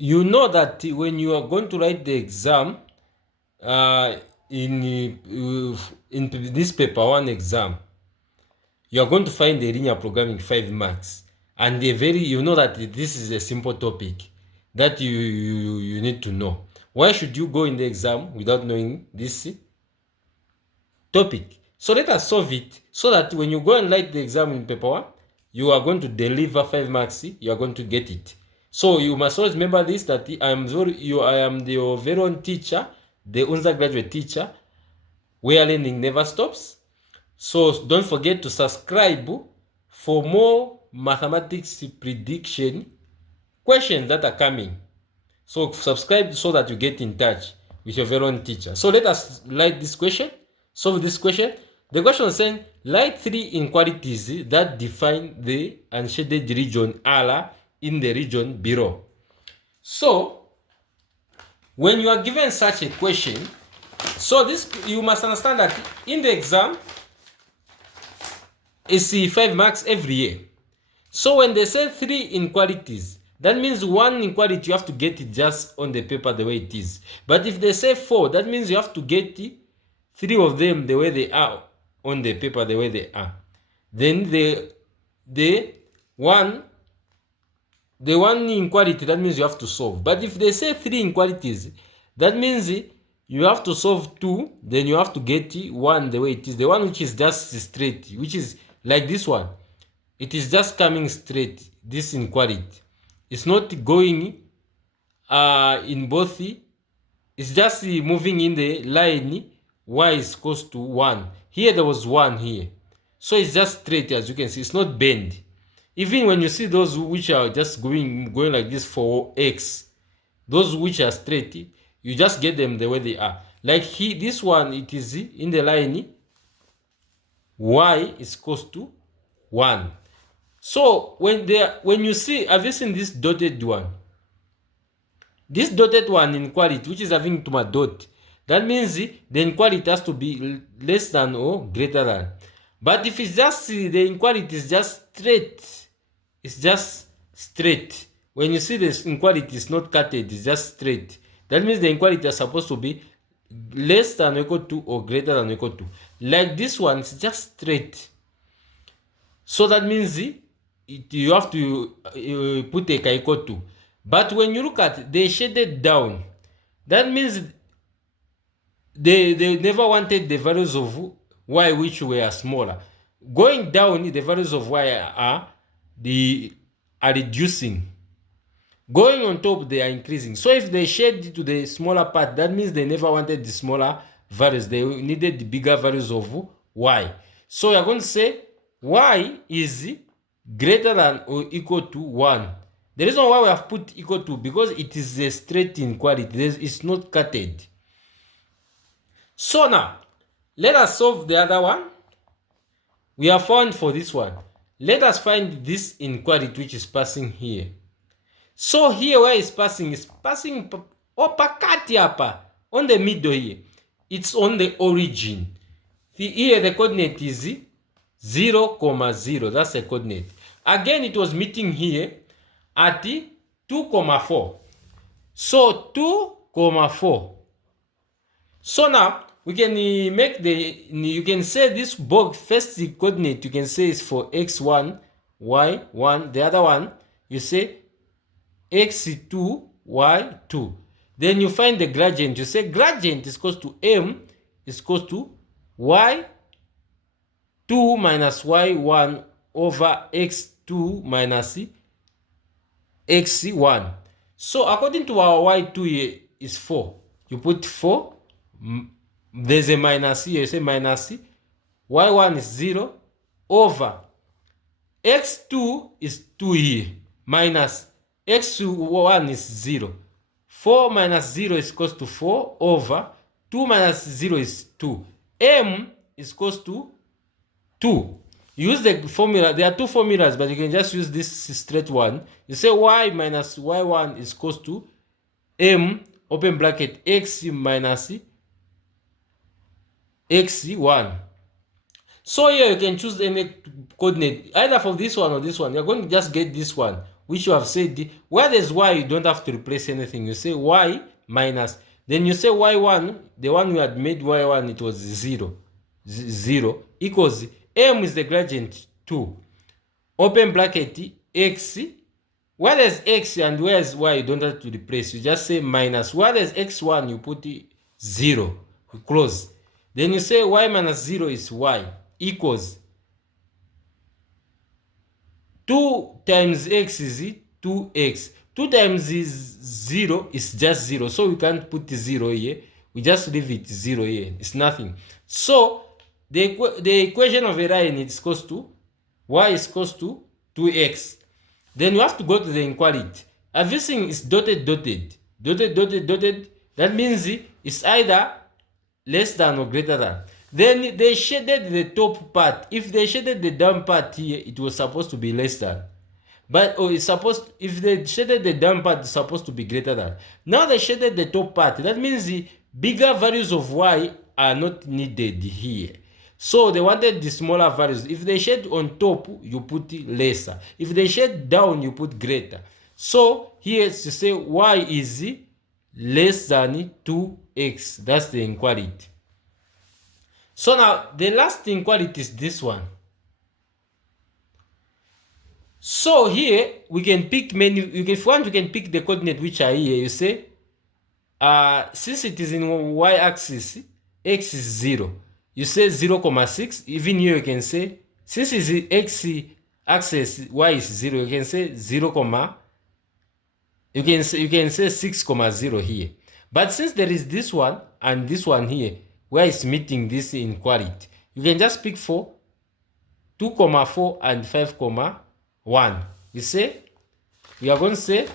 you know that when you are going to write the exam in this paper 1 exam, you are going to find the linear programming 5 marks, and you know that this is a simple topic that you need to know. Why should you go in the exam without knowing this topic? So let us solve it so that when you go and write the exam in paper 1, you are going to deliver 5 marks, you are going to get it. So you must always remember this, that I am your very own teacher, the undergraduate teacher, where learning never stops. So don't forget to subscribe for more mathematics prediction questions that are coming. So subscribe so that you get in touch with your very own teacher. So let us write this question, solve this question. The question is saying, write 3 inequalities that define the unshaded region R in the region below. So when you are given such a question, so this you must understand that in the exam, it's 5 marks every year. So when they say 3 inequalities, that means 1 inequality you have to get it just on the paper the way it is. But if they say 4, that means you have to get 3 of them the way they are on the paper the way they are. Then the one inequality, that means you have to solve. But if they say 3 inequalities, that means you have to solve 2, then you have to get 1 the way it is. The one which is just straight, which is like this one. It is just coming straight, this inequality. It's not going in both. It's just moving in the line y is equals to 1. Here there was 1 here. So it's just straight, as you can see. It's not bend. Even when you see those which are just going like this for x, those which are straight, you just get them the way they are. Like here, this one, it is in the line y is equals to 1. So when you see, have you seen this dotted one? This dotted one inequality, which is having to my dot, that means the inequality has to be less than or greater than. But if it's just the inequality is just straight, it's just straight. When you see this inequality is not cutted, it's just straight. That means the inequality is supposed to be less than or equal to or greater than or equal to. Like this one, it's just straight. So that means you have to put a equal to. But when you look at they shaded down, that means they never wanted the values of y which were smaller. Going down, the values of y are reducing. Going on top, they are increasing. So if they shade to the smaller part, that means they never wanted the smaller values. They needed the bigger values of y. So you're going to say y is greater than or equal to 1. The reason why we have put equal to, because it is a straight inequality. It's not cutted. So now, let us solve the other one. We have found for this one. Let us find this inequality which is passing here. So here where it's passing opakati hapa, on the middle here. It's on the origin. Here the coordinate is 0, 0. That's the coordinate. Again, it was meeting here at 2, 4. So 2, 4. So now we can you can say this box first coordinate you can say is for x1, y1. The other one you say x2, y2. Then you find the gradient. You say gradient is equal to m is equal to y2 minus y1 over x2 minus x1. So according to our y2 here is 4. You put 4. There's a minus here. You say minus y1 is 0 over x2 is 2 here minus x1 is 0. 4 minus 0 is equals to 4 over 2 minus 0 is 2. M is equals to 2. Use the formula. There are 2 formulas, but you can just use this straight one. You say y minus y1 is equals to m, open bracket, x minus x1. So here you can choose any coordinate, either for this one or this one. You're going to just get this one, which you have said, where there's y, you don't have to replace anything. You say y minus, then you say y1, the one we had made y1, it was 0, 0, equals, m is the gradient 2, open bracket, x, where there's x and where's y, you don't have to replace. You just say minus, where there's x1, you put 0, you close. Then you say y minus 0 is y, equals 2 times x is 2x. 2 times 0 is just 0. So we can't put 0 here. We just leave it 0 here. It's nothing. So the equation of a line is equals to y is equals to 2x. Then you have to go to the inequality. Everything is dotted. That means it's either less than or greater than. Then they shaded the top part. If they shaded the down part here, it was supposed to be less than. But it's supposed, if they shaded the down part, it's supposed to be greater than. Now they shaded the top part. That means the bigger values of y are not needed here. So they wanted the smaller values. If they shade on top, you put lesser. If they shade down, you put greater. So here to say y is less than 2x. That's the inequality. So now the last inequality is this one. So here we can pick many. If you want, we can pick the coordinate which are here. You say, since it is in y-axis, x is 0. You say 0,6. Even here you can say, since it's the x-axis, y is 0. You can say 0, you can say 6,0 here. But since there is this one and this one here, where it's meeting this inequality, you can just pick 4, 2,4 and 5,1. You say, we are going to say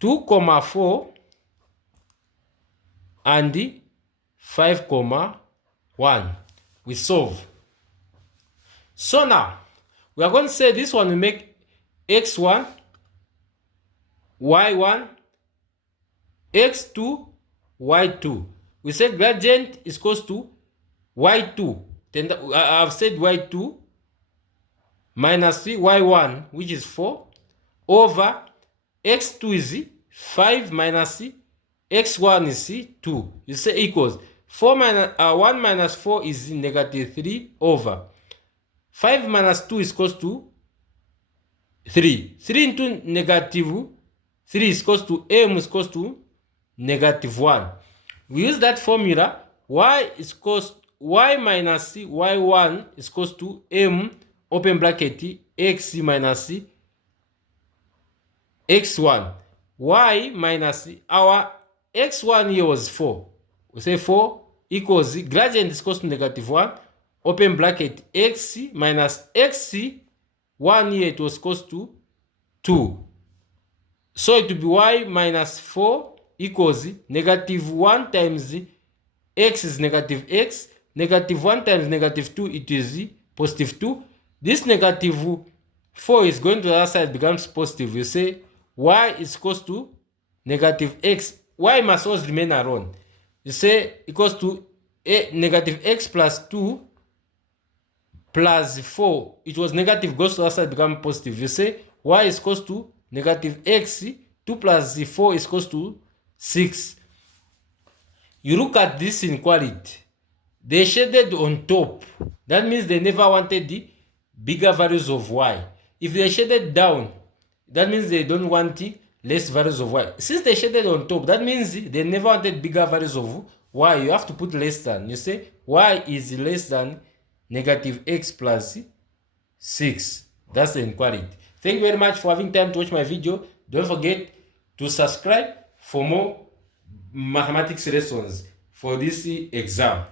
2,4 and 5,1. We solve. So now, we are going to say this one will make x1, y1, x2, y2. We say gradient is equals to y2. Then I've said y2 minus y1, which is 4, over x2 is 5 minus x1 is 2. You say equals 1 minus 4 is negative 3 over 5 minus 2 is equals to 3. 3 into negative 3 is equals to m is equals to negative 1. We use that formula. Y minus y1 is equals to m open bracket x minus x1. Y minus our x1 here was 4. We say 4 equals gradient is equals to negative 1 open bracket x minus x1 here, it was equals to 2. So it will be y minus 4 equals negative 1 times x is negative x. Negative 1 times negative 2, it is positive 2. This negative 4 is going to the other side, becomes positive. You say y is equals to negative x. Y must always remain around. You say equals to negative x plus 2 plus 4. It was negative, goes to the other side, becomes positive. You say y is equals to negative x. 2 plus 4 is equals to 6. You look at this inequality. They shaded on top. That means they never wanted the bigger values of y. If they shaded down, that means they don't want the less values of y. Since they shaded on top, that means they never wanted bigger values of y. You have to put less than. You say y is less than negative x plus 6. That's the inequality. Thank you very much for having time to watch my video. Don't forget to subscribe for more mathematics lessons for this exam.